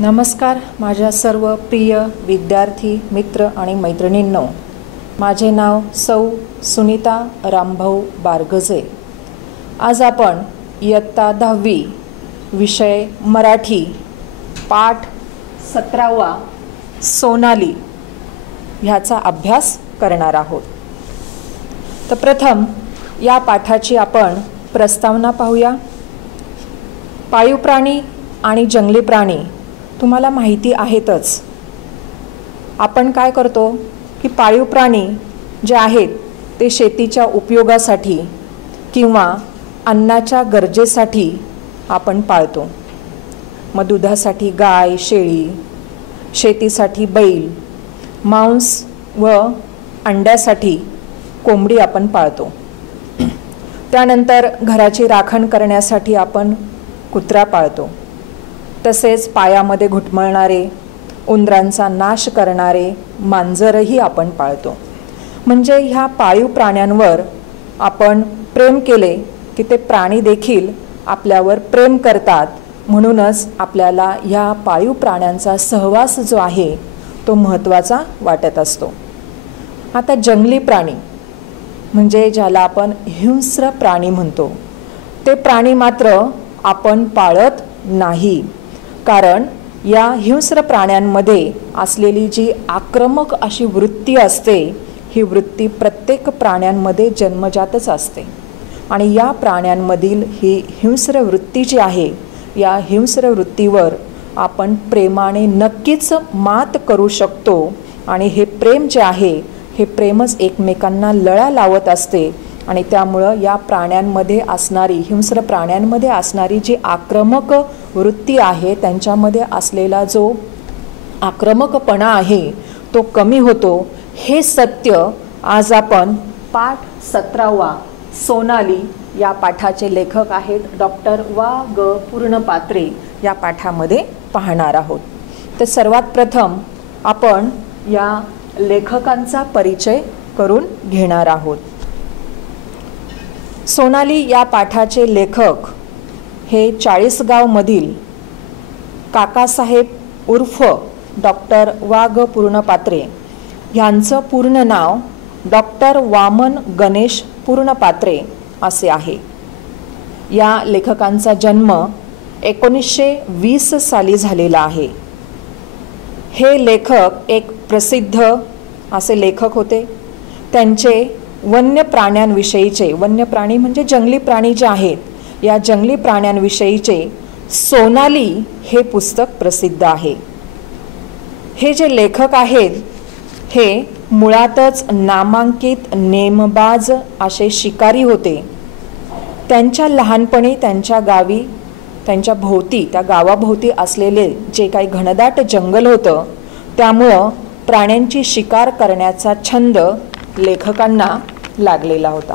नमस्कार माझ्या सर्व प्रिय विद्यार्थी मित्र आणि मैत्रिणींनो, माझे नाव सौ सुनीता रामभाऊ बारगजे। आज आपण इयत्ता 10वी विषय मराठी पाठ 17वा सोनाली ह्याचा अभ्यास करणार आहोत। तर प्रथम या पाठाची आपण प्रस्तावना पाहूया। पाळीव प्राणी आणि जंगली प्राणी तुम्हाला माहिती आहेतच। आपण काय करतो की पाळीव प्राणी जे आहेत ते शेतीच्या उपयोगासाठी किंवा अन्नाच्या गरजेसाठी आपण पाळतो। मग दुधासाठी गाय, शेळी, शेतीसाठी बैल, मांस व अंड्यासाठी कोंबडी आपण पाळतो। त्यानंतर घराची राखण करण्यासाठी आपण कुत्रा पाळतो। तसेच पायामध्ये घुटमळणारे, उंदरांचा नाश करणारे मांजरही आपण पाळतो। म्हणजे ह्या पाळीव प्राण्यांवर आपण प्रेम केले की ते प्राणी देखील आपल्यावर प्रेम करतात। म्हणूनच आपल्याला ह्या पाळीव प्राण्यांचा सहवास जो आहे तो महत्त्वाचा वाटत असतो। आता जंगली प्राणी म्हणजे ज्याला आपण हिंस्र प्राणी म्हणतो, ते प्राणी मात्र आपण पाळत नाही। कारण या हिंस्र प्राण्यांमध्ये असलेली जी आक्रमक अशी वृत्ती असते, ही वृत्ती प्रत्येक प्राण्यांमध्ये जन्मजातच असते। आणि या प्राण्यांमधील ही हिंस्र वृत्ती जी आहे, या हिंस्र वृत्तीवर आपण प्रेमाने नक्कीच मात करू शकतो। आणि हे प्रेम जे आहे, हे प्रेमच एकमेकांना लळा लावत असते। आणि त्यामुळं या प्राण्यांमध्ये असणारी, हिंस्र प्राण्यांमध्ये असणारी जी आक्रमक वृत्ती आहे, त्यांच्यामध्ये असलेला जो आक्रमकपणा आहे तो कमी होतो। हे सत्य आज आपण पाठ 17वा सोनाली या पाठाचे लेखक आहेत डॉक्टर वा.ग. पूर्णपात्रे या पाठामध्ये पाहणार आहोत। तर सर्वात प्रथम आपण या लेखकांचा परिचय करून घेणार आहोत। सोनाली या पाठाचे लेखक हे चाळीसगावमधील काकासाहेब उर्फ डॉक्टर वा.ग. पूर्णपात्रे यांचं पूर्ण नाव डॉक्टर वामन गणेश पूर्णपात्रे असे आहे। या लेखकांचा जन्म 1920 साली झालेला आहे। हे लेखक एक प्रसिद्ध असे लेखक होते। त्यांचे वन्य प्राण्यांविषयीचे, वन्य प्राणी म्हणजे जंगली प्राणी जे आहेत, या जंगली प्राण्यांविषयीचे सोनाली हे पुस्तक प्रसिद्ध आहे। हे जे लेखक आहेत हे मुळातच नामांकित नेमबाज असे शिकारी होते। त्यांच्या लहानपणी त्यांच्या गावी, त्यांच्या भोवती, त्या गावाभोवती असलेले जे काही घनदाट जंगल होतं, त्यामुळं प्राण्यांची शिकार करण्याचा छंद लेखकांना लागलेला होता।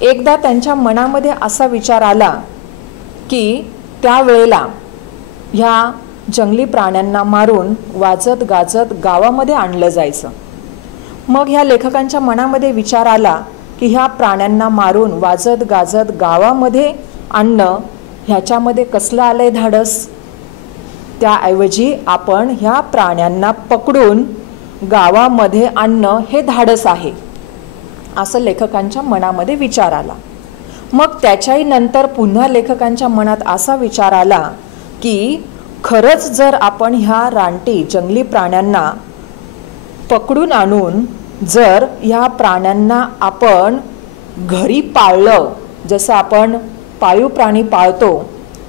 एकदा त्यांच्या मनामध्ये असा विचार आला की त्यावेळेला ह्या जंगली प्राण्यांना मारून वाजत गाजत गावामध्ये आणलं जायचं। मग ह्या लेखकांच्या मनामध्ये विचार आला की ह्या प्राण्यांना मारून वाजत गाजत गावामध्ये आणणं, ह्याच्यामध्ये कसलं आलंय धाडस। त्याऐवजी आपण ह्या प्राण्यांना पकडून गावामध्ये आणणं हे धाडस आहे, असं लेखकांच्या मनामध्ये विचार आला। मग त्याच्याही नंतर पुन्हा लेखकांच्या मनात असा विचार आला की खरंच जर आपण ह्या रानटी जंगली प्राण्यांना पकडून आणून जर ह्या प्राण्यांना आपण घरी पाळलं, जसं आपण पाळीव प्राणी पाळतो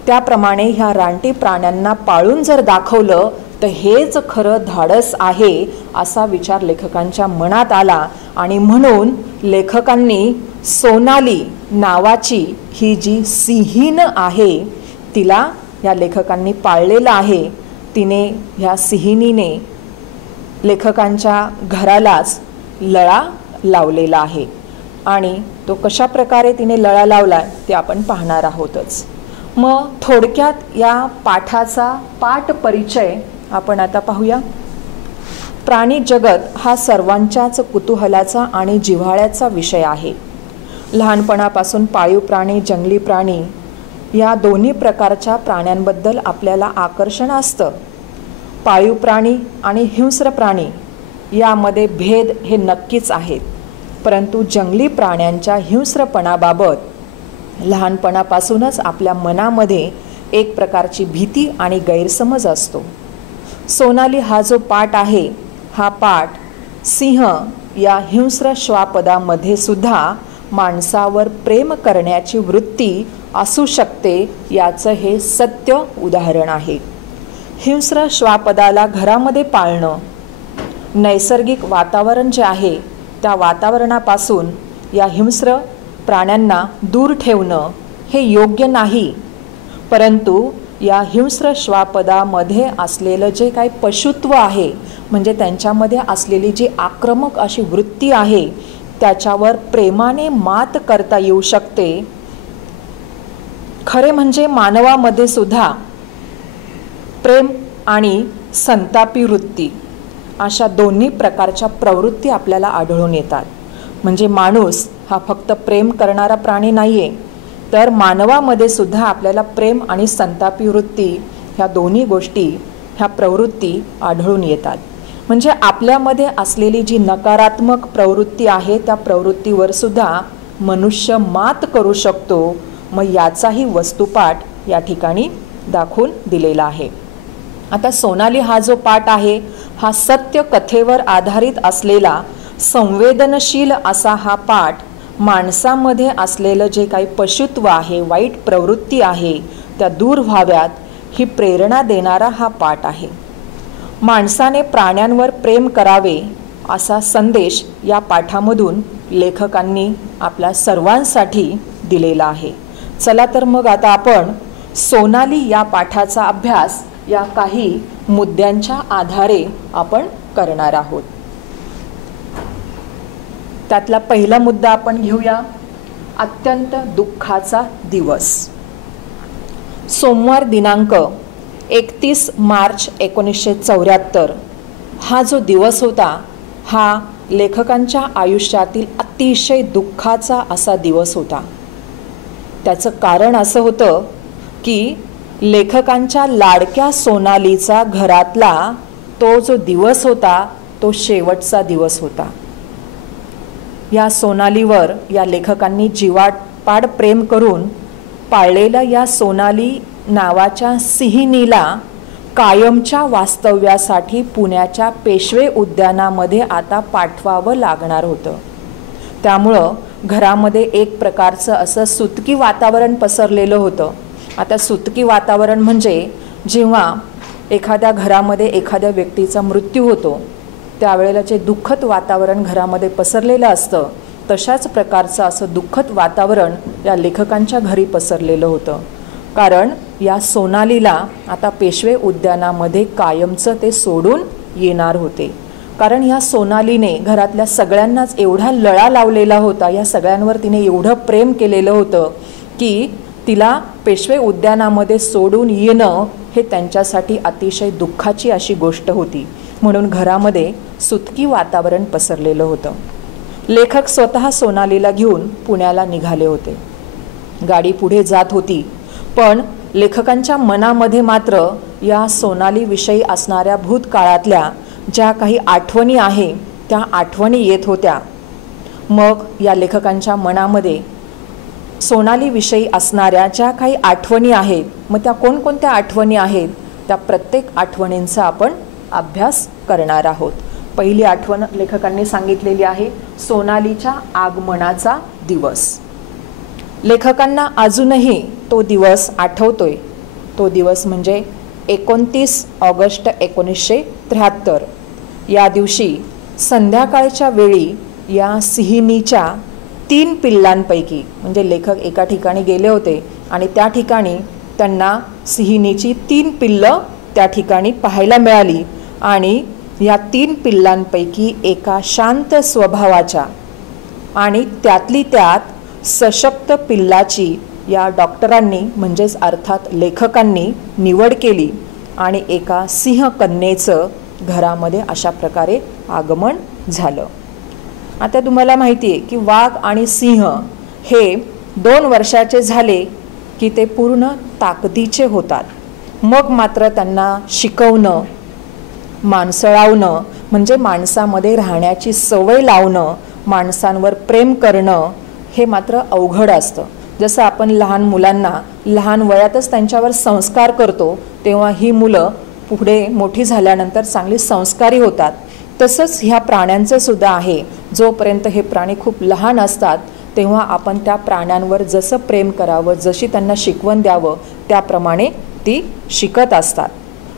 त्याप्रमाणे ह्या रानटी प्राण्यांना पाळून जर दाखवलं तर हेच खरं धाडस आहे, असा विचार लेखकांच्या मनात आला। आणि म्हणून लेखकांनी सोनाली नावाची ही जी सिंहीण आहे तिला या लेखकांनी पाळलेलं आहे। तिने, ह्या सिंहिणीने लेखकांच्या घरालाच लळा लावलेला आहे। आणि तो कशा प्रकारे तिने लळा लावला ते आपण पाहणार आहोतच। मग थोडक्यात या पाठाचा पाठ परिचय आपण आता पाहूया। प्राणी जगत हा सर्वांच्याच कुतूहलाचा आणि जिव्हाळ्याचा विषय आहे। लहानपणापासून पाळीव प्राणी, जंगली प्राणी या दोन्ही प्रकारच्या प्राण्यांबद्दल आपल्याला आकर्षण असतं. पाळीव प्राणी आणि हिंस्र प्राणी यामध्ये भेद हे नक्कीच आहेत, परंतु जंगली प्राण्यांच्या हिंस्रपणाबाबत लहानपणापासूनच आपल्या मनामध्ये एक प्रकारची भीती आणि गैरसमज असतो. सोनाली हा जो पाठ आहे, हा पाठ सिंह या हिंस्र श्वापदामध्ये सुद्धा माणसावर प्रेम करण्याची वृत्ती असू शकते याचं हे सत्य उदाहरण आहे. हिंस्र श्वापदाला घरामध्ये पाळणं, नैसर्गिक वातावरण जे आहे त्या वातावरणापासून या हिंस्र प्राण्यांना दूर ठेवणं हे योग्य नाही. परंतु या हिंस्र श्वापदामध्ये असलेलं जे काही पशुत्व आहे, म्हणजे त्यांच्यामध्ये असलेली जी आक्रमक अशी वृत्ती आहे, त्याच्यावर प्रेमाने मात करता येऊ शकते. खरे म्हणजे मानवामध्ये सुद्धा प्रेम आणि संतापी वृत्ती अशा दोन्ही प्रकारच्या प्रवृत्ती आपल्याला आढळून येतात. म्हणजे माणूस हा फक्त प्रेम करणारा प्राणी नाही आहे, तर मानवामध्ये सुद्धा आपल्याला प्रेम आणि संतापी वृत्ती ह्या दोन्ही गोष्टी, ह्या प्रवृत्ती आढळून येतात. म्हणजे आपल्यामध्ये असलेली जी नकारात्मक प्रवृत्ती आहे त्या प्रवृत्तीवर सुद्धा मनुष्य मात करू शकतो. मग याचाही वस्तुपाठ या ठिकाणी दाखवून दिलेला आहे. आता सोनाली हा जो पाठ आहे, हा सत्य कथेवर आधारित असलेला संवेदनशील असा हा पाठ माणसामध्ये असलेलं जे काही पशुत्व आहे, वाईट प्रवृत्ती आहे, त्या दूर व्हाव्यात ही प्रेरणा देणारा हा पाठ आहे. माणसाने प्राण्यांवर प्रेम करावे असा संदेश या पाठामधून लेखकांनी आपल्या सर्वांसाठी दिलेला आहे. चला तर मग आता आपण सोनाली या पाठाचा अभ्यास या काही मुद्द्यांच्या आधारे आपण करणार आहोत. त्यातला पहिला मुद्दा आपण घेऊया, अत्यंत दुःखाचा दिवस. सोमवार दिनांक 31 मार्च 1974 हा जो दिवस होता, हा लेखकांच्या आयुष्यातील अतिशय दुःखाचा असा दिवस होता. त्याचं कारण असं होतं की लेखकांच्या लाडक्या सोनालीचा घरातला तो जो दिवस होता, तो शेवटचा दिवस होता. या सोनालीवर या लेखकांनी जीवापाड प्रेम करून पाळलेल्या या सोनाली नावाच्या सिंहिणीला कायमच्या वास्तव्यासाठी पुण्याच्या पेशवे उद्यानामध्ये आता पाठवावं लागणार होतं. त्यामुळं घरामध्ये एक प्रकारचं असं सुतकी वातावरण पसरलेलं होतं. आता सुतकी वातावरण म्हणजे जेव्हा एखाद्या घरामध्ये एखाद्या व्यक्तीचा मृत्यू होतो, त्यावेळेला जे दुःखद वातावरण घरामध्ये पसरलेलं असतं, तशाच प्रकारचं असं दुःखद वातावरण या लेखकांच्या घरी पसरलेलं होतं. कारण या सोनालीला आता पेशवे उद्यानामध्ये कायमचं ते सोडून येणार होते. कारण या सोनालीने घरातल्या सगळ्यांनाच एवढा लळा लावलेला होता, या सगळ्यांवर तिने एवढं प्रेम केलेलं होतं की तिला पेशवे उद्यानामध्ये सोडून येणं हे त्यांच्यासाठी अतिशय दुःखाची अशी गोष्ट होती. म्हणून घरामध्ये सुतकी वातावरण पसरलेलं होतं. लेखक स्वतः सोनालीला घेऊन पुण्याला निघाले होते. गाडी पुढे जात होती, पण लेखकांच्या मनामध्ये मात्र या सोनालीविषयी असणाऱ्या भूतकाळातल्या ज्या काही आठवणी आहे त्या आठवणी येत होत्या. मग या लेखकांच्या मनामध्ये सोनालीविषयी असणाऱ्या ज्या काही आठवणी आहेत, मग त्या कोणकोणत्या आठवणी आहेत, त्या प्रत्येक आठवणींचा आपण अभ्यास करणार आहोत. पहिली आठवण लेखकांनी सांगितलेली आहे, सोनालीच्या आगमनाचा दिवस. लेखकांना अजूनही तो दिवस आठवतोय. तो दिवस म्हणजे 29 ऑगस्ट 1973. या दिवशी संध्याकाळच्या वेळी या सिंहिणीच्या 3 पिल्लांपैकी, म्हणजे लेखक एका ठिकाणी गेले होते आणि त्या ठिकाणी त्यांना सिंहिणीची 3 पिल्लं त्या ठिकाणी पाहायला मिळाली. आणि या 3 पिल्लांपैकी एका शांत स्वभावाच्या आणि त्यातली त्यात सशक्त पिल्लाची या डॉक्टरांनी म्हणजेच अर्थात लेखकांनी निवड केली आणि एका सिंहकन्येचं घरामध्ये अशा प्रकारे आगमन झालं. आता तुम्हाला माहिती आहे की वाघ आणि सिंह हे 2 वर्षाचे झाले की ते पूर्ण ताकदीचे होतात. मग मात्र त्यांना शिकवणं, माणसळावणं म्हणजे माणसामध्ये राहण्याची सवय लावणं, माणसांवर प्रेम करणं हे मात्र अवघड असतं. जसं आपण लहान मुलांना लहान वयातच त्यांच्यावर संस्कार करतो, तेव्हा ही मुलं पुढे मोठी झाल्यानंतर चांगली संस्कारी होतात. तसंच ह्या प्राण्यांचं सुद्धा आहे. जोपर्यंत हे प्राणी खूप लहान असतात तेव्हा आपण त्या प्राण्यांवर जसं प्रेम करावं, जशी त्यांना शिकवण द्यावं, त्याप्रमाणे ती शिकत असतात.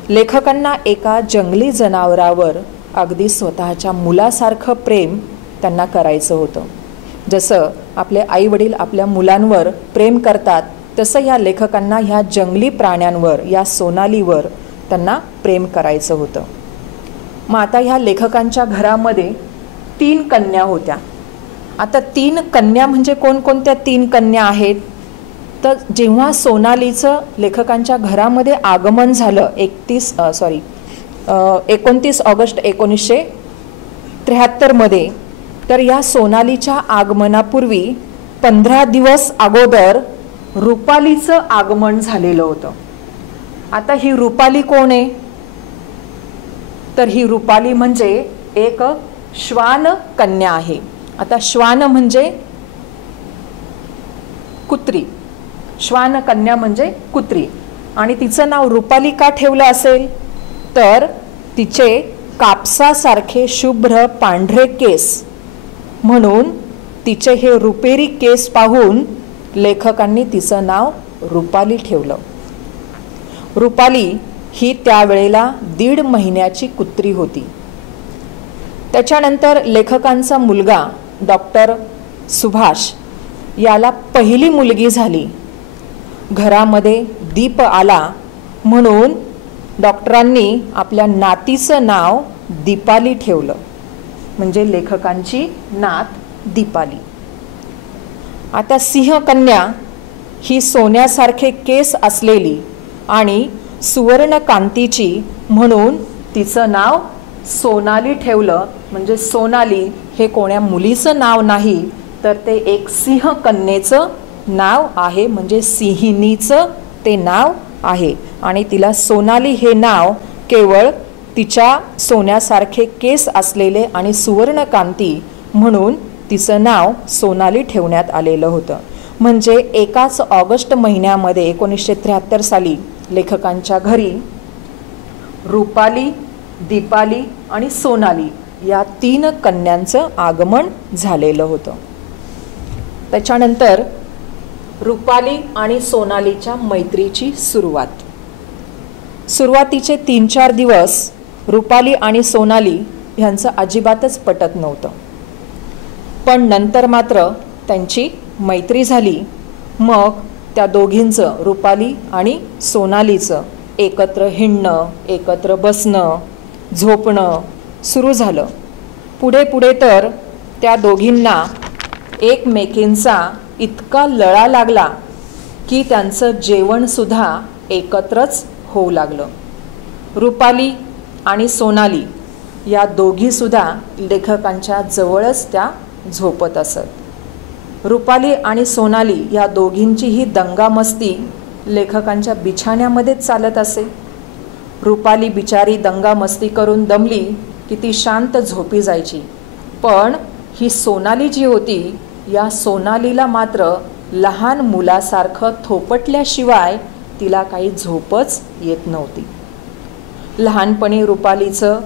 लेखकांना एका जंगली जनावरावर अगदी स्वतःच्या मुलासारखं प्रेम त्यांना करायचं होतं. जसं आपले आईवडील आपल्या मुलांवर प्रेम करतात, तसं या लेखकांना ह्या जंगली प्राण्यांवर, या सोनालीवर त्यांना प्रेम करायचं होतं. मग आता ह्या लेखकांच्या घरामध्ये 3 कन्या होत्या. आता 3 कन्या म्हणजे कोणकोणत्या 3 कन्या आहेत? तर जेव्हा सोनालीचं लेखकांच्या घरामध्ये आगमन झालं 29 ऑगस्ट 1973 मध्ये, तर या सोनालीच्या आगमनापूर्वी 15 दिवस अगोदर रुपालीचं आगमन झालेलं होतं. आता ही रुपाली कोण आहे? तर ही रुपाली म्हणजे एक श्वान कन्या आहे. आता श्वान म्हणजे कुत्री, श्वान कन्या म्हणजे कुत्री. आणि तिचं नाव रुपाली का ठेवलं असेल? तर तिचे कापसासारखे शुभ्र पांढरे केस, म्हणून तिचे हे रुपेरी केस पाहून लेखकांनी तिचं नाव रुपाली ठेवलं. रुपाली ही त्यावेळेला 1.5 महिन्याची कुत्री होती. त्याच्यानंतर लेखकांचा मुलगा डॉक्टर सुभाष याला पहिली मुलगी झाली. घरामध्ये दीप आला म्हणून डॉक्टरांनी आपल्या नातीचं नाव दीपाली ठेवलं, म्हणजे लेखकांची नात दीपाली. आता सिंह कन्या ही सोन्यासारखे केस असलेली आणि सुवर्ण कांतीची, म्हणून तिचं नाव सोनाली ठेवलं. म्हणजे सोनाली हे कोण्या मुलीचं नाव नाही, तर ते एक सिंह कन्येचं नाव आहे, म्हणजे सिंहिणीचं ते नाव आहे. आणि तिला सोनाली हे नाव केवळ तिच्या सोन्यासारखे केस असलेले आणि सुवर्ण कांती म्हणून तिचं नाव सोनाली ठेवण्यात आलेलं होतं. म्हणजे एकाच ऑगस्ट महिन्यामध्ये 1973 साली लेखकांच्या घरी रुपाली, दीपाली आणि सोनाली या 3 कन्यांचं आगमन झालेलं होतं. त्याच्यानंतर रुपाली आणि सोनालीच्या मैत्रीची सुरुवातीचे 3-4 दिवस रुपाली आणि सोनाली ह्यांचं अजिबातच पटत नव्हतं, पण नंतर मात्र त्यांची मैत्री झाली. मग त्या दोघींचं, रुपाली आणि सोनालीचं एकत्र हिंडणं, एकत्र बसणं, झोपणं सुरू झालं. पुढे पुढे तर त्या दोघींना एकमेकींचा इतका लळा लागला की त्यांचं जेवणसुद्धा एकत्रच होऊ लागलं. रुपाली आणि सोनाली या दोघीसुद्धा लेखकांच्या जवळच त्या झोपत असत. रुपाली आणि सोनाली या दोघींचीही दंगामस्ती लेखकांच्या बिछाण्यामध्येच चालत असे. रुपाली बिचारी दंगामस्ती करून दमली की ती शांत झोपी जायची, पण ही सोनाली जी होती, या सोनालीला मात्र लहान मुलासारखं थोपटल्याशिवाय तिला काही झोपच येत नव्हती. लहानपणी रुपालीचं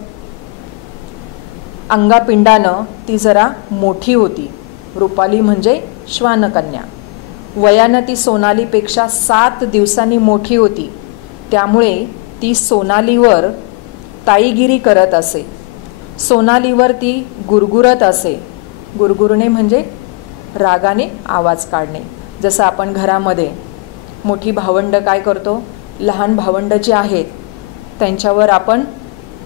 अंगापिंडानं ती जरा मोठी होती. रुपाली म्हणजे श्वानकन्या. वयानं ती सोनालीपेक्षा 7 दिवसांनी मोठी होती. त्यामुळे ती सोनालीवर ताईगिरी करत असे. सोनालीवर ती गुरगुरत असे. गुरगुरणे म्हणजे रागाने आवाज काढणे. जसं आपण घरामध्ये मोठी भावंड काय करतो, लहान भावंड जे आहेत त्यांच्यावर आपण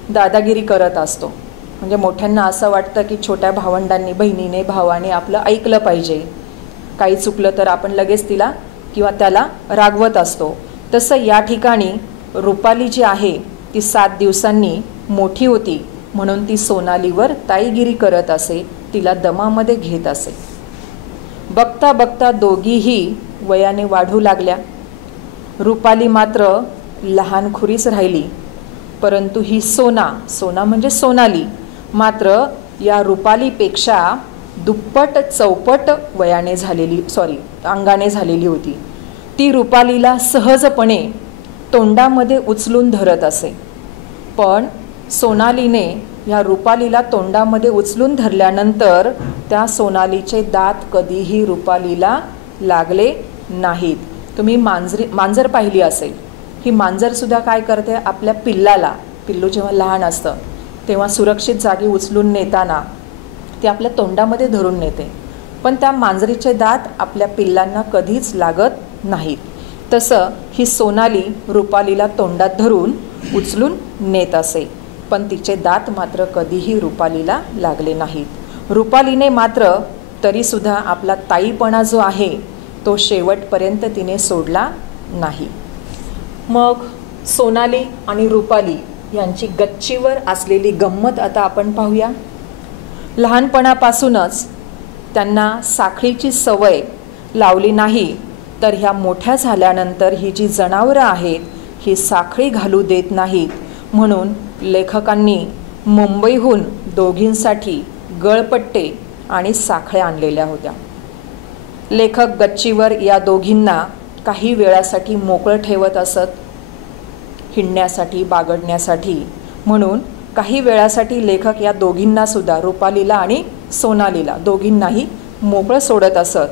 दादागिरी करत असतो. म्हणजे मोठ्यांना असं वाटतं की छोट्या भावंडांनी, बहिणीने, भावाने आपलं ऐकलं पाहिजे. काही चुकलं तर आपण लगेच तिला किंवा त्याला रागवत असतो. तसं या ठिकाणी रुपाली जी आहे ती 7 दिवसांनी मोठी होती, म्हणून ती सोनालीवर ताईगिरी करत असे, तिला दमामध्ये घेत असे. बघता बघता दोघीही वयाने वाढू लागल्या. रुपाली मात्र लहानखुरीच राहिली. परंतु ही सोना म्हणजे सोनाली मात्र या रुपालीपेक्षा दुप्पट चौपट अंगाने झालेली होती. ती रुपालीला सहजपणे तोंडामध्ये उचलून धरत असे. पण सोनालीने या रुपालीला तोंडामध्ये उचलून धरल्यानंतर त्या सोनालीचे दात कधीही रुपालीला लागले नाहीत. तुम्ही मांजर पाहिली असेल. ही मांजरसुद्धा काय करते, आपल्या पिल्लू जेव्हा लहान असतं तेव्हा सुरक्षित जागी उचलून नेताना ती आपल्या तोंडामध्ये धरून नेते. पण त्या मांजरीचे दात आपल्या पिल्लांना कधीच लागत नाहीत. तसं ही सोनाली रुपालीला तोंडात धरून उचलून नेत असे. पण तिचे दात मात्र कधीही रुपालीला लागले नाहीत. रुपालीने मात्र तरीसुद्धा आपला ताईपणा जो आहे तो शेवटपर्यंत तिने सोडला नाही. मग सोनाली आणि रुपाली यांची गच्चीवर असलेली गंमत आता आपण पाहूया. लहानपणापासूनच त्यांना साखळीची सवय लावली नाही तर ह्या मोठ्या झाल्यानंतर ही जी जनावरं आहेत ही साखळी घालू देत नाहीत. म्हणून लेखकांनी मुंबईहून दोघींसाठी गळपट्टे आणि साखळ्या आणलेल्या होत्या. लेखक गच्चीवर या दोघींना काही वेळासाठी मोकळं ठेवत असत, हिंडण्यासाठी, बागडण्यासाठी. म्हणून काही वेळासाठी लेखक या दोघींनासुद्धा, रुपालीला आणि सोनालीला दोघींनाही मोकळं सोडत असत.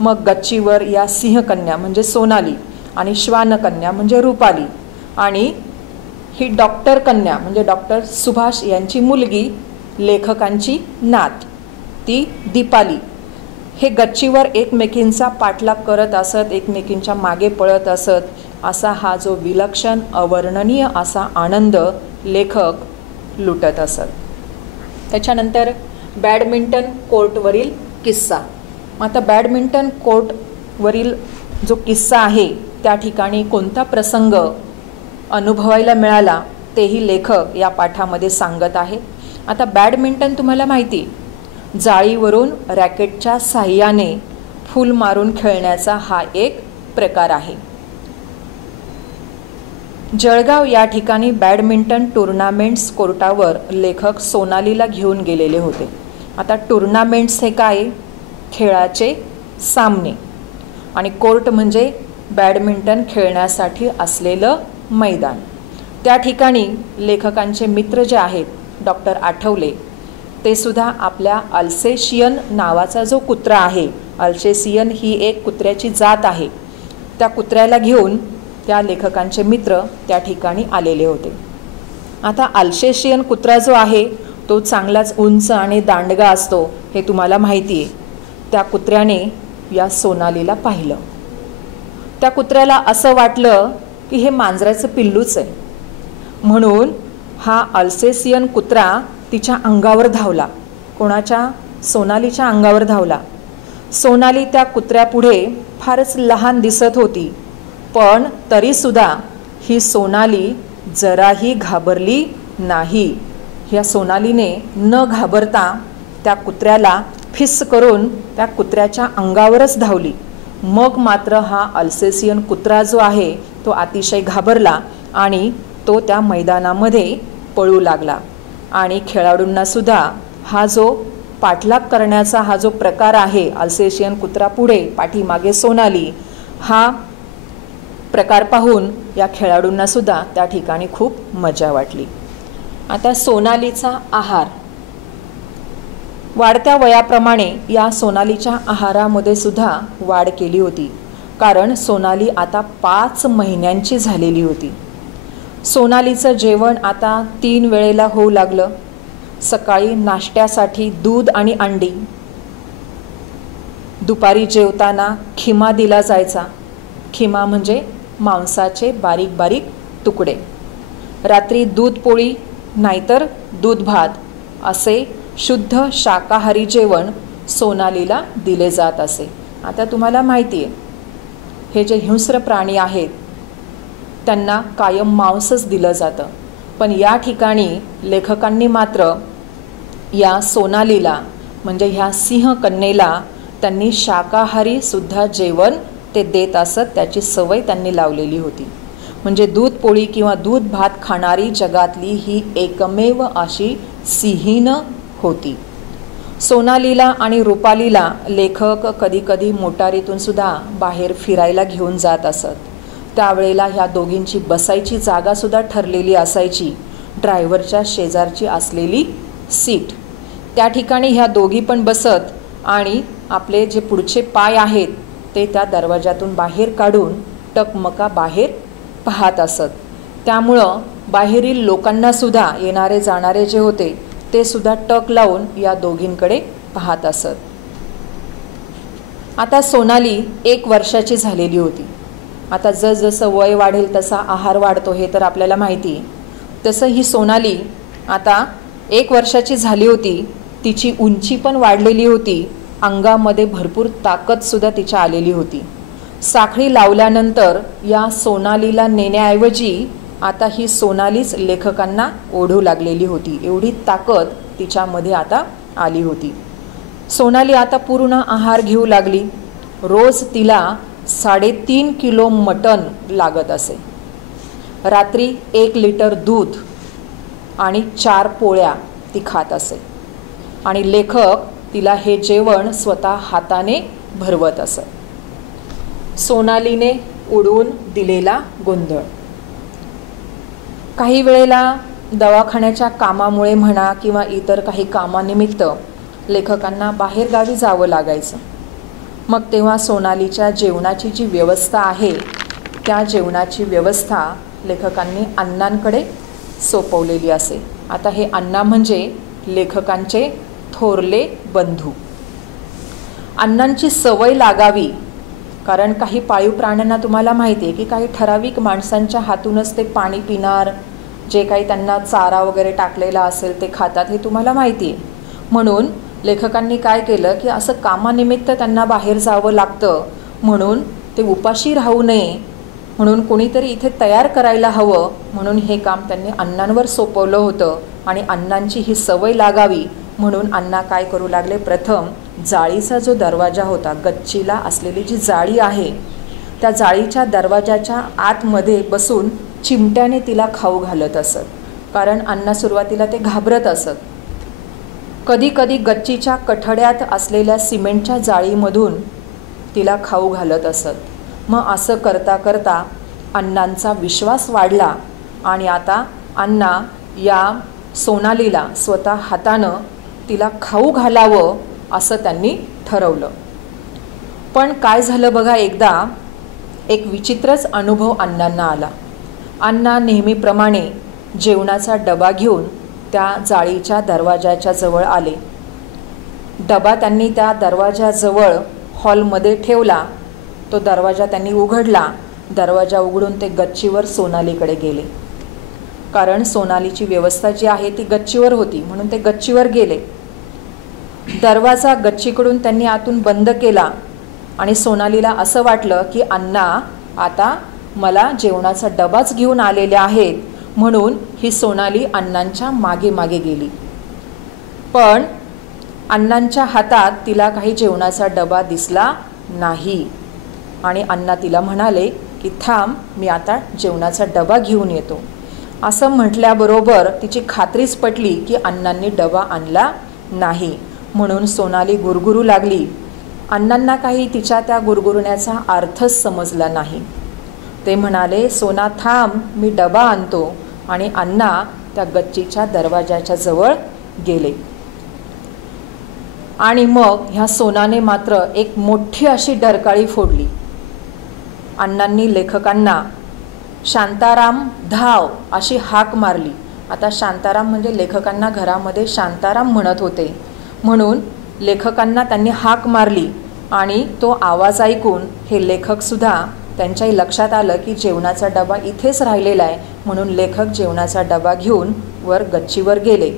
मग गच्चीवर या सिंहकन्या म्हणजे सोनाली आणि श्वानकन्या म्हणजे रुपाली आणि ही डॉक्टर कन्या म्हणजे डॉक्टर सुभाष यांची मुलगी, लेखकांची नात ती दीपाली, हे गच्चीवर एकमेकींचा पाठलाग करत असत, एकमेकींच्या मागे पळत असत. असा हा जो विलक्षण अवर्णनीय असा आनंद लेखक लुटत असत. त्याच्यानंतर बॅडमिंटन कोर्टवरील किस्सा. आता बॅडमिंटन कोर्टवरील जो किस्सा आहे त्या ठिकाणी कोणता प्रसंग अनुभवायला मिळाला तेही लेखक या पाठामध्ये सांगत आहे. आता बॅडमिंटन तुम्हाला माहिती, जाळीवरून रॅकेटच्या साहाय्याने फूल मारून खेळण्याचा हा एक प्रकार आहे. जळगाव या ठिकाणी बॅडमिंटन टुर्नामेंट्स कोर्टावर लेखक सोनालीला घेऊन गेलेले होते. आता टुर्नामेंट्स हे काय, खेळाचे सामने, आणि कोर्ट म्हणजे बॅडमिंटन खेळण्यासाठी असलेलं मैदान. त्या ठिकाणी लेखकांचे मित्र जे आहेत डॉक्टर आठवले ते सुद्धा आपल्या अल्सेशियन नावाचा जो कुत्रा आहे, अल्सेशियन ही एक कुत्र्याची जात आहे, त्या कुत्र्याला घेऊन त्या लेखकांचे मित्र त्या ठिकाणी आलेले होते. आता अल्सेशियन कुत्रा जो आहे तो चांगलाच उंच आणि दांडगा असतो हे तुम्हाला माहिती आहे. त्या कुत्र्याने या सोनालीला पाहिलं. त्या कुत्र्याला असं वाटलं की हे मांजराचं पिल्लूच आहे. म्हणून हा अल्सेशियन कुत्रा तिच्या अंगावर धावला. कोणाच्या? सोनालीच्या अंगावर धावला. सोनाली त्या कुत्र्यापुढे फारच लहान दिसत होती, पण तरीसुद्धा ही सोनाली जराही घाबरली नाही. ह्या सोनालीने न घाबरता त्या कुत्र्याला फिस करून त्या कुत्र्याच्या अंगावरच धावली. मग मात्र हा अल्सेशियन कुत्रा जो आहे तो अतिशय घाबरला आणि तो त्या मैदानामध्ये पळू लागला. आणि खेळाडूंनासुद्धा हा जो पाठलाग करण्याचा हा जो प्रकार आहे, अल्सेशियन कुत्रा पुढे पाठीमागे सोनाली, हा प्रकार पाहून या खेळाडूंनासुद्धा त्या ठिकाणी खूप मजा वाटली. आता सोनालीचा आहार. वाढत्या वयाप्रमाणे या सोनालीच्या आहारामध्ये सुद्धा वाढ केली होती, कारण सोनाली आता 5 महिन्यांची झालेली होती. सोनालीचं जेवण आता 3 वेळेला होऊ लागलं. सकाळी नाश्त्यासाठी दूध आणि अंडी, दुपारी जेवताना खिमा दिला जायचा. खिमा म्हणजे मांसाचे बारीक बारीक तुकडे. रात्री दूध पोळी नाहीतर दूध भात असे शुद्ध शाकाहारी जेवण सोनालीला दिले जात असे. आता तुम्हाला माहिती आहे, हे जे हिंस्र प्राणी आहेत त्यांना कायम मांसच दिलं जातं. पण या ठिकाणी लेखकांनी मात्र या सोनालीला म्हणजे ह्या सिंहकन्येला त्यांनी शाकाहारी सुद्धा जेवण ते देत असत, त्याची सवय त्यांनी लावलेली होती. म्हणजे दूध पोळी किंवा दूध भात खाणारी जगातली ही एकमेव अशी सिंहीण होती. सोनालीला आणि रुपालीला लेखक कधीकधी मोटारीतून सुद्धा बाहेर फिरायला घेऊन जात असत. त्यावेळेला ह्या दोघींची बसायची जागासुद्धा ठरलेली असायची, ड्रायव्हरच्या शेजारची असलेली सीट. त्या ठिकाणी ह्या दोघी पण बसत आणि आपले जे पुढचे पाय आहेत ते त्या दरवाजातून बाहेर काढून टकमका बाहेर पाहत असत. त्यामुळं बाहेरील लोकांनासुद्धा, येणारे जाणारे जे होते ते सुद्धा टक लावून या दोघींकडे पाहत असत. आता सोनाली 1 वर्षाची झालेली होती. आता जसं वय वाढेल तसा आहार वाढतो हे तर आपल्याला माहिती. तसं ही सोनाली आता 1 वर्षाची झाली होती. तिची उंची पण वाढलेली होती, अंगामध्ये भरपूर ताकदसुद्धा तिच्या आलेली होती. साखळी लावल्यानंतर या सोनालीला नेण्याऐवजी आता ही सोनालीच लेखकांना ओढू लागलेली होती. एवढी ताकद तिच्यामध्ये आता आली होती. सोनाली आता पूर्ण आहार घेऊ लागली. रोज तिला 3.5 किलो मटण लागत असे. रात्री 1 लिटर दूध आणि 4 पोळ्या ती खात असे. आणि लेखक तिला हे जेवण स्वतः हाताने भरवत असत. सोनालीने उडवून दिलेला गोंधळ. काही वेळेला दवाखान्याच्या कामामुळे म्हणा किंवा इतर काही कामानिमित्त लेखकांना बाहेरगावी जावं लागायचं. मग तेव्हा सोनालीच्या जेवणाची जी व्यवस्था आहे त्या जेवणाची व्यवस्था लेखकांनी अण्णांकडे सोपवलेली असे. आता हे अण्णा म्हणजे लेखकांचे थोरले बंधू. अण्णांची सवय लागावी, कारण काही पाळीव प्राण्यांना तुम्हाला माहिती आहे की काही ठराविक माणसांच्या हातूनच ते पाणी पिणार, जे काही त्यांना चारा वगैरे टाकलेला असेल ते खातात, हे तुम्हाला माहिती आहे. म्हणून लेखकांनी काय केलं की असं कामानिमित्त त्यांना बाहेर जावं लागतं, म्हणून ते उपाशी राहू नये म्हणून कोणीतरी इथे तयार करायला हवं, म्हणून हे काम त्यांनी अण्णांवर सोपवलं होतं. आणि अण्णांची ही सवय लागावी म्हणून अण्णा काय करू लागले, प्रथम जाळीचा जो दरवाजा होता, गच्चीला असलेली जी जाळी आहे त्या जाळीच्या दरवाजाच्या आतमध्ये बसून चिमट्याने तिला खाऊ घालत असत. कारण अण्णा सुरुवातीला ते घाबरत असत. कधी कधी गच्चीच्या कठड्यात असलेल्या सिमेंटच्या जाळीमधून तिला खाऊ घालत असत. मग असं करता करता अण्णांचा विश्वास वाढला आणि आता अण्णा या सोनालीला स्वतः हातानं तिला खाऊ घालावं असं त्यांनी ठरवलं. पण काय झालं बघा, एकदा एक विचित्रच अनुभव अण्णांना आला. अण्णा नेहमीप्रमाणे जेवणाचा डबा घेऊन त्या जाळीच्या दरवाजाच्या जवळ आले. डबा त्यांनी त्या दरवाजाजवळ हॉलमध्ये ठेवला. तो दरवाजा त्यांनी उघडला. दरवाजा उघडून ते गच्चीवर सोनालीकडे गेले. कारण सोनालीची व्यवस्था जी आहे ती गच्चीवर होती, म्हणून ते गच्चीवर गेले. दरवाजा गच्चीकडून त्यांनी आतून बंद केला आणि सोनालीला असं वाटलं की अण्णा आता मला जेवणाचा डबाच घेऊन आलेले आहेत, म्हणून ही सोनाली अण्णांच्या मागे मागे गेली. पण अण्णांच्या हातात तिला काही जेवणाचा डबा दिसला नाही आणि अण्णा तिला म्हणाले की थांब, मी आता जेवणाचा डबा घेऊन येतो. असं म्हटल्याबरोबर तिची खात्रीच पटली की अण्णांनी डबा आणला नाही. म्हणून सोनाली गुरगुरू लागली. अण्णांना काही तिच्या त्या गुरगुरण्याचा अर्थच समजला नाही. ते म्हणाले, सोना थांब, मी डबा आणतो. आणि अण्णा त्या गच्चीच्या दरवाजाच्या जवळ गेले. आणि मग ह्या सोनाने मात्र एक मोठी अशी डरकाळी फोडली. अण्णांनी लेखकांना शांताराम धाव अशी हाक मारली. आता शांताराम म्हणजे लेखकांना घरामध्ये शांताराम म्हणत होते, म्हणून लेखकांना त्यांनी हाक मारली. आणि तो आवाज ऐकून हे लेखकसुद्धा त्यांच्याही लक्षात आलं की जेवणाचा डबा इथेच राहिलेला आहे, म्हणून लेखक जेवणाचा डबा घेऊन वर गच्चीवर गेले.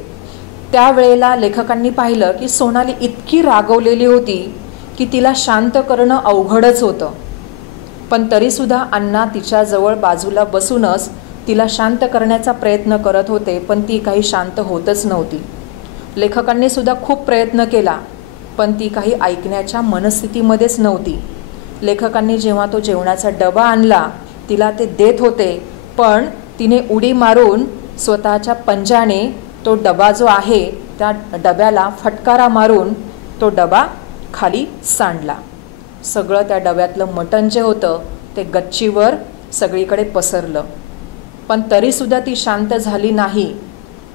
त्यावेळेला लेखकांनी पाहिलं की सोनाली इतकी रागवलेली होती की तिला शांत करणं अवघडच होतं. पण तरीसुद्धा अण्णा तिच्याजवळ बाजूला बसूनच तिला शांत करण्याचा प्रयत्न करत होते, पण ती काही शांत होतच नव्हती. लेखकांनी सुद्धा खूप प्रयत्न केला, पण ती काही ऐकण्याच्या मनस्थितीमध्येच नव्हती. लेखकांनी जेव्हा तो जेवणाचा डबा आणला तिला ते देत होते, पण तिने उडी मारून स्वतःच्या पंजाने तो डबा जो आहे त्या डब्याला फटकारा मारून तो डबा खाली सांडला. सगळं त्या डब्यातलं मटण जे होतं ते गच्चीवर सगळीकडे पसरलं. पण तरीसुद्धा ती शांत झाली नाही.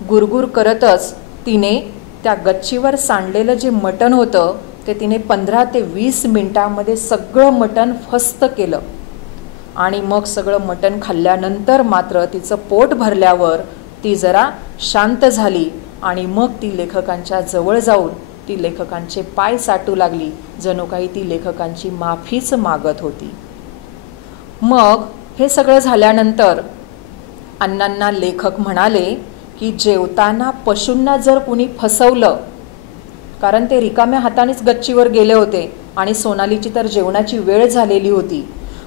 गुरगुर करतच तिने त्या गच्चीवर सांडलेलं जे मटण होतं ते तिने 15 ते 20 मिनिटांमध्ये सगळं मटण फस्त केलं. आणि मग सगळं मटण खाल्ल्यानंतर मात्र तिचं पोट भरल्यावर ती जरा शांत झाली आणि मग ती लेखकांच्या जवळ जाऊन ती लेखकांचे पाय चाटू लागली, जणू काही ती लेखकांची माफीच मागत होती. मग हे सगळं झाल्यानंतर अण्णांना लेखक म्हणाले की जेवताना पशूंना जर कुणी फसवलं, कारण ते रिकाम्या हातानेच गच्चीवर गेले होते आणि सोनालीची तर जेवणाची वेळ झालेली होती,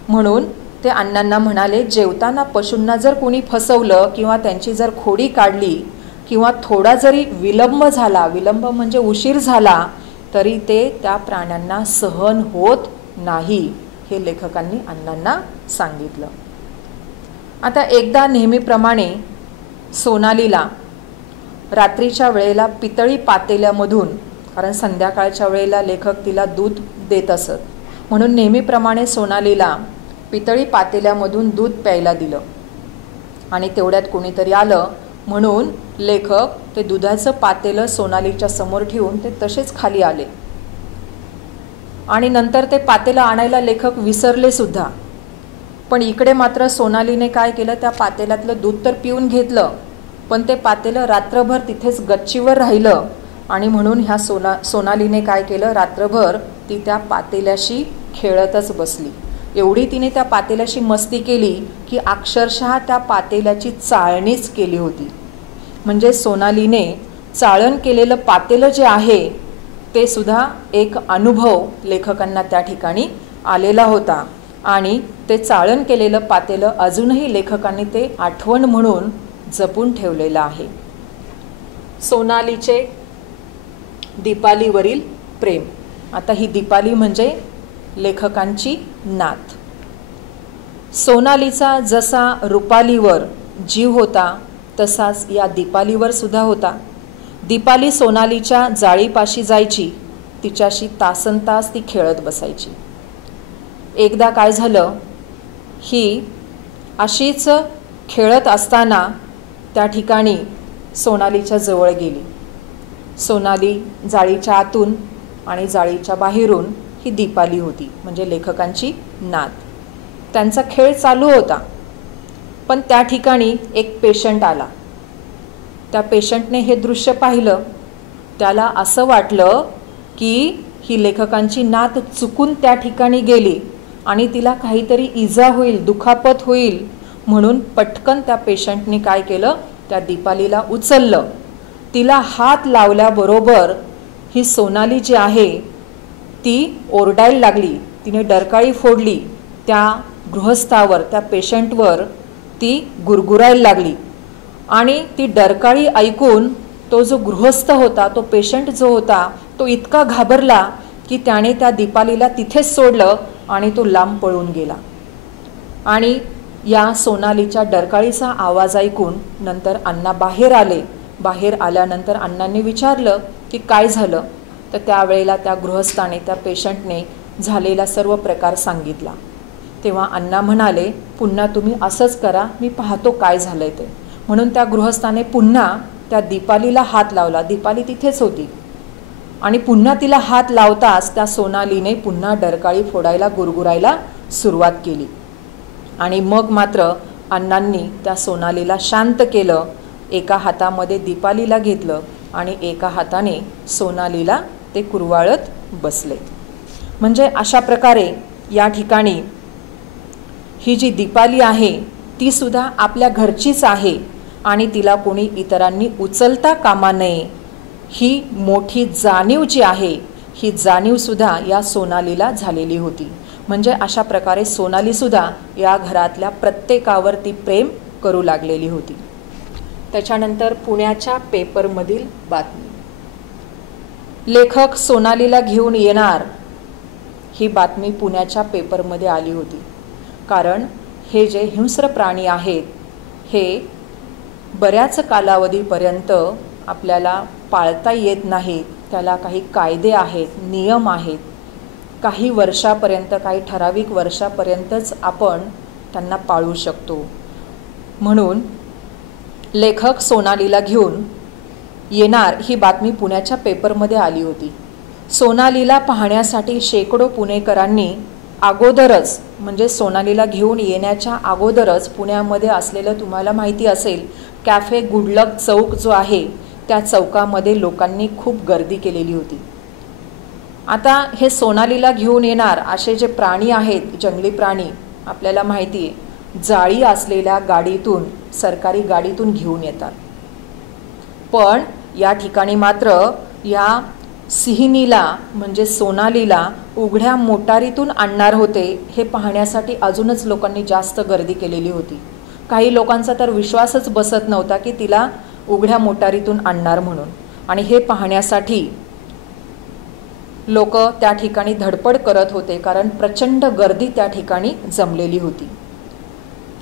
म्हणून ते अण्णांना म्हणाले जेवताना पशूंना जर कोणी फसवलं किंवा त्यांची जर खोडी काढली किंवा थोडा जरी विलंब झाला, विलंब म्हणजे उशीर झाला, तरी ते त्या प्राण्यांना सहन होत नाही, हे लेखकांनी अण्णांना सांगितलं. आता एकदा नेहमीप्रमाणे सोनालीला रात्रीच्या वेळेला पितळी पातेल्यामधून, कारण संध्याकाळच्या वेळेला लेखक तिला दूध देत असत, म्हणून नेहमीप्रमाणे सोनालीला पितळी पातेल्यामधून दूध प्यायला दिलं. आणि तेवढ्यात कोणीतरी आलं म्हणून लेखक ते दुधाचं पातेलं सोनालीच्या समोर ठेवून ते तसेच खाली आले. आणि नंतर ते पातेलं आणायला लेखक विसरले सुद्धा. पण इकडे मात्र सोनालीने काय केलं, त्या पातेल्यातलं दूध तर पिऊन घेतलं, पण ते पातेलं रात्रभर तिथेच गच्चीवर राहिलं. आणि म्हणून ह्या सोनालीने काय केलं, रात्रभर ती त्या पातेल्याशी खेळतच बसली. एवढी तिने त्या पातेल्याशी मस्ती केली की अक्षरशः त्या पातेल्याची चाळणीच केली होती. म्हणजे सोनालीने चाळण केलेलं पातेलं जे आहे ते सुद्धा एक अनुभव लेखकांना त्या ठिकाणी आलेला होता. आणि ते चाळण केलेलं पातेलं अजूनही लेखकांनी ते आठवण म्हणून जपून ठेवलेलं आहे. सोनालीचे दीपालीवरील प्रेम. आता ही दीपाली म्हणजे लेखकांची नात. सोनालीचा जसा रुपालीवर जीव होता तसाच या दीपालीवर सुद्धा होता. दीपाली सोनालीच्या जाळीपाशी जायची, तिच्याशी तासनतास ती खेळत बसायची. एकदा काय झालं, ही अशीच खेळत असताना त्या ठिकाणी सोनालीच्या जवळ गेली. सोनाली जाळीच्या आतून आणि जाळीच्या बाहेरून ही दीपाली होती, म्हणजे लेखकांची नात. त्यांचा खेळ चालू होता. पण त्या ठिकाणी एक पेशंट आला. त्या पेशंटने हे दृश्य पाहिलं. त्याला असं वाटलं की ही लेखकांची नात चुकून त्या ठिकाणी गेली आणि तिला काहीतरी इजा होईल, दुखापत होईल, म्हणून पटकन त्या पेशंटने काय केलं, त्या दीपालीला उचललं. तिला हात लावल्याबरोबर ही सोनाली जी आहे ती ओरडायला लागली. तिने डरकाळी फोडली. त्या गृहस्थावर, त्या पेशंटवर ती गुरगुरायला लागली. आणि ती डरकाळी ऐकून तो जो गृहस्थ होता, तो पेशंट जो होता, तो इतका घाबरला की त्याने त्या दीपालीला तिथेच सोडलं आणि तो लांब पळून गेला. आणि या सोनालीच्या डरकाळीचा आवाज ऐकून नंतर अण्णा बाहेर आले. बाहेर आल्यानंतर अण्णांनी विचारलं की काय झालं. तर त्यावेळेला त्या गृहस्थाने, त्या पेशंटने झालेला सर्व प्रकार सांगितला. तेव्हा अण्णा म्हणाले पुन्हा तुम्ही असंच करा, मी पाहतो काय झालंय ते. म्हणून त्या गृहस्थाने पुन्हा त्या दीपालीला हात लावला. दीपाली तिथेच होती. आणि पुन्हा तिला हात लावताच त्या सोनालीने पुन्हा डरकाळी फोडायला, गुरगुरायला सुरुवात केली. आणि मग मात्र अण्णांनी त्या सोनालीला शांत केलं. एका हातामध्ये दीपालीला घेतलं आणि एका हाताने सोनालीला ते कुरवाळत बसले. म्हणजे अशा प्रकारे या ठिकाणी ही जी दीपाली आहे ती सुद्धा आपल्या घरचीच आहे आणि तिला कोणी इतरांनी उचलता कामा नये, ही मोठी जाणीव जी आहे, ही जाणीवसुद्धा या सोनालीला झालेली होती. म्हणजे अशा प्रकारे सोनालीसुद्धा या घरातल्या प्रत्येकावरती प्रेम करू लागलेली होती. त्याच्यानंतर पुण्याच्या पेपरमधील बातमी. लेखक सोनालीला घेऊन येणार ही बातमी पुण्याच्या पेपरमध्ये आली होती। कारण हे जे हिंस्र प्राणी आहेत हे बऱ्याच कालावधीपर्यंत आपल्याला पाळता येत नाहीत, त्याला काही कायदे आहेत, नियम आहेत। काही वर्षापर्यंत, काही ठराविक वर्षापर्यंतच आपण त्यांना पाळू शकतो। म्हणून लेखक सोनालीला घेऊन येणार ही बातमी पुण्याच्या पेपरमध्ये आली होती। सोनालीला पाहण्यासाठी शेकडो पुणेकरांनी अगोदरच, म्हणजे सोनालीला घेऊन येण्याच्या अगोदरच पुण्यामध्ये असलेलं तुम्हाला माहिती असेल कॅफे गुडलक चौक जो आहे त्या चौकामध्ये लोकांनी खूप गर्दी केलेली होती। आता हे सोनालीला घेऊन येणार असे जे प्राणी आहेत, जंगली प्राणी, आपल्याला माहिती आहे जाळी असलेल्या गाडीतून, सरकारी गाडीतून घेऊन येतात। पण या ठिकाणी मात्र या सिंहिणीला म्हणजे सोनालीला उघड्या मोटारीतून आणणार होते हे पाहण्यासाठी अजूनच लोकांनी जास्त गर्दी केलेली होती। काही लोकांचा तर विश्वासच बसत नव्हता की तिला उघड्या मोटारीतून आणणार म्हणून, आणि हे पाहण्यासाठी लोक त्या ठिकाणी धडपड करत होते, कारण प्रचंड गर्दी त्या ठिकाणी जमलेली होती।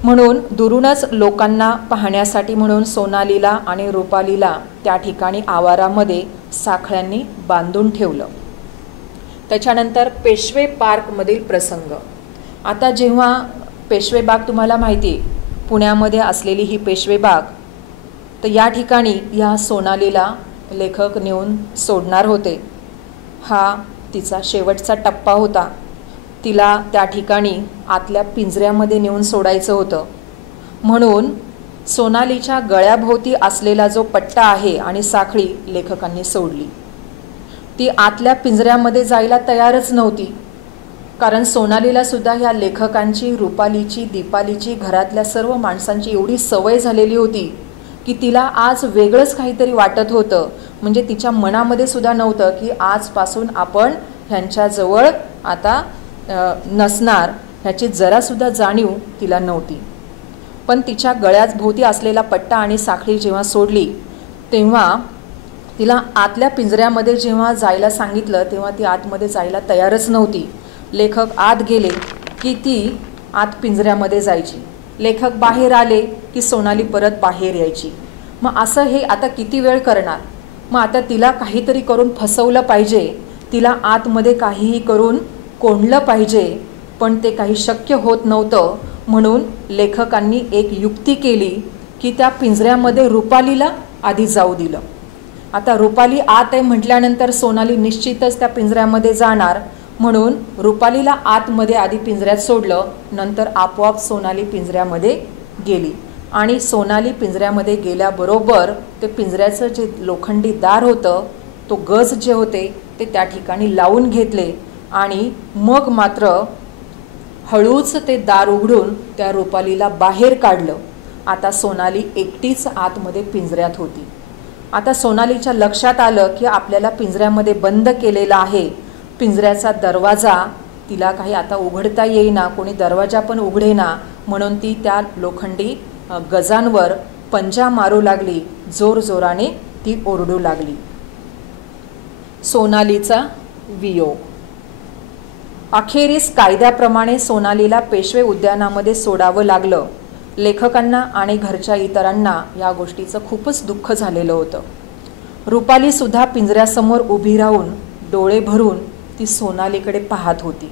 म्हणून दुरूनच लोकांना पाहण्यासाठी म्हणून सोनालीला आणि रुपालीला त्या ठिकाणी आवारामध्ये साखळ्यांनी बांधून ठेवलं। त्याच्यानंतर पेशवे पार्कमधील प्रसंग। आता जेव्हा पेशवे बाग तुम्हाला माहिती आहे पुण्यामध्ये असलेली ही पेशवे बाग, तर या ठिकाणी या सोनालीला लेखक नेऊन सोडणार होते। हा तिचा शेवटचा टप्पा होता। तिला त्या ठिकाणी आतल्या पिंजऱ्यामध्ये नेऊन सोडायचं होतं। म्हणून सोनालीच्या गळ्याभोवती असलेला जो पट्टा आहे आणि साखळी लेखकांनी सोडली। ती आतल्या पिंजऱ्यामध्ये जायला तयारच नव्हती, कारण सोनालीला सुद्धा ह्या लेखकांची, रुपालीची, दीपालीची, घरातल्या सर्व माणसांची एवढी सवय झालेली होती की तिला आज वेगळंच काहीतरी वाटत होतं। म्हणजे तिच्या मनामध्ये सुद्धा नव्हतं की आजपासून आपण ह्यांच्याजवळ आता नसणार, ह्याची जरासुद्धा जाणीव तिला नव्हती। पण तिच्या गळ्याभोवती असलेला पट्टा आणि साखळी जेव्हा सोडली तेव्हा तिला आतल्या पिंजऱ्यामध्ये जेव्हा जायला सांगितलं तेव्हा ती आतमध्ये जायला तयारच नव्हती। लेखक आत गेले की ती आत पिंजऱ्यामध्ये जायची, लेखक बाहेर आले की सोनाली परत बाहेर यायची। मग असं हे आता किती वेळ करणार? मग आता तिला काहीतरी करून फसवलं पाहिजे, तिला आतमध्ये काहीही करून कोंडलं पाहिजे, पण ते काही शक्य होत नव्हतं। म्हणून लेखकांनी एक युक्ती केली की त्या पिंजऱ्यामध्ये रुपालीला आधी जाऊ दिलं। आता रुपाली आत आहे म्हटल्यानंतर सोनाली निश्चितच त्या पिंजऱ्यामध्ये जाणार, म्हणून रुपालीला आतमध्ये आधी पिंजऱ्यात सोडलं, नंतर आपोआप सोनाली पिंजऱ्यामध्ये गेली। आणि सोनाली पिंजऱ्यामध्ये गेल्याबरोबर ते पिंजऱ्याचं जे लोखंडी दार होतं, तो गज जे होते ते त्या ठिकाणी लावून घेतले आणि मग मात्र हळूच ते दार उघडून त्या रुपालीला बाहेर काढलं। आता सोनाली एकटीच आतमध्ये पिंजऱ्यात होती। आता सोनालीच्या लक्षात आलं की आपल्याला पिंजऱ्यामध्ये बंद केलेला आहे, पिंजऱ्याचा दरवाजा तिला काही आता उघडता येईना, कोणी दरवाजा पण उघडेना, म्हणून ती त्या लोखंडी गजांवर पंजा मारू लागली, जोरजोराने ती ओरडू लागली। सोनालीचा वियोग। अखेरीस कायद्याप्रमाणे सोनालीला पेशवे उद्यानामध्ये सोडावं लागलं। लेखकांना आणि घरच्या इतरांना या गोष्टीचं खूपच दुःख झालेलं होतं। रुपाली सुद्धा पिंजऱ्यासमोर उभी राहून डोळे भरून ती सोनालीकडे पाहत होती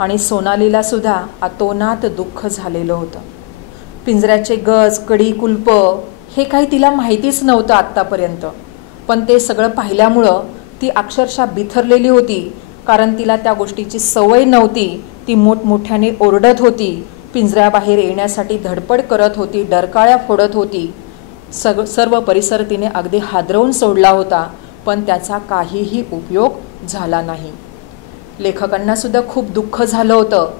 आणि सोनालीला सुद्धा अतोनात दुःख झालेलं होतं। पिंजऱ्याचे गज, कडी, कुलप हे काही तिला माहितीच नव्हतं आत्तापर्यंत, पण ते सगळं पाहिल्यामुळं ती अक्षरशः बिथरलेली होती, कारण तिला त्या गोष्टीची सवय नव्हती। ती मोठमोठ्याने ओरडत होती, पिंजऱ्याबाहेर येण्यासाठी धडपड करत होती, डरकाळ्या फोडत होती। सर्व परिसर तिने अगदी हादरवून सोडला होता, पण त्याचा काहीही उपयोग झाला नाही। लेखकांना सुद्धा खूप दुःख झालं होतं,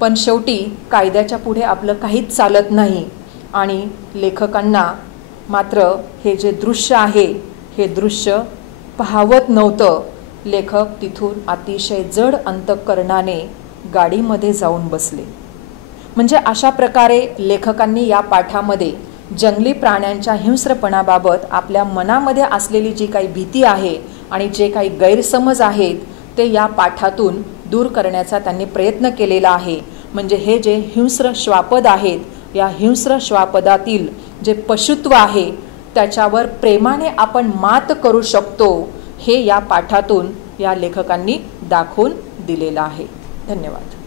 पण शेवटी कायद्याच्या पुढे आपलं काहीच चालत नाही। आणि लेखकांना मात्र हे जे दृश्य आहे हे दृश्य पाहावत नव्हतं। लेखक तिथून अतिशय जड अंतःकरणाने गाडीमध्ये जाऊन बसले। म्हणजे अशा प्रकारे लेखकांनी या पाठामध्ये जंगली प्राण्यांच्या हिंस्रपणाबाबत आपल्या मनामध्ये असलेली जी काही भीती आहे आणि जे काही गैरसमज आहेत ते या पाठातून दूर करण्याचा त्यांनी प्रयत्न केलेला आहे. म्हणजे हे जे हिंस्र श्वापद आहेत, या हिंस्र श्वापदातील जे पशुत्व आहे त्याच्यावर प्रेमाने आपण मात करू शकतो, हे या पाठातून या लेखकांनी दाखवून दिलेलं आहे. धन्यवाद.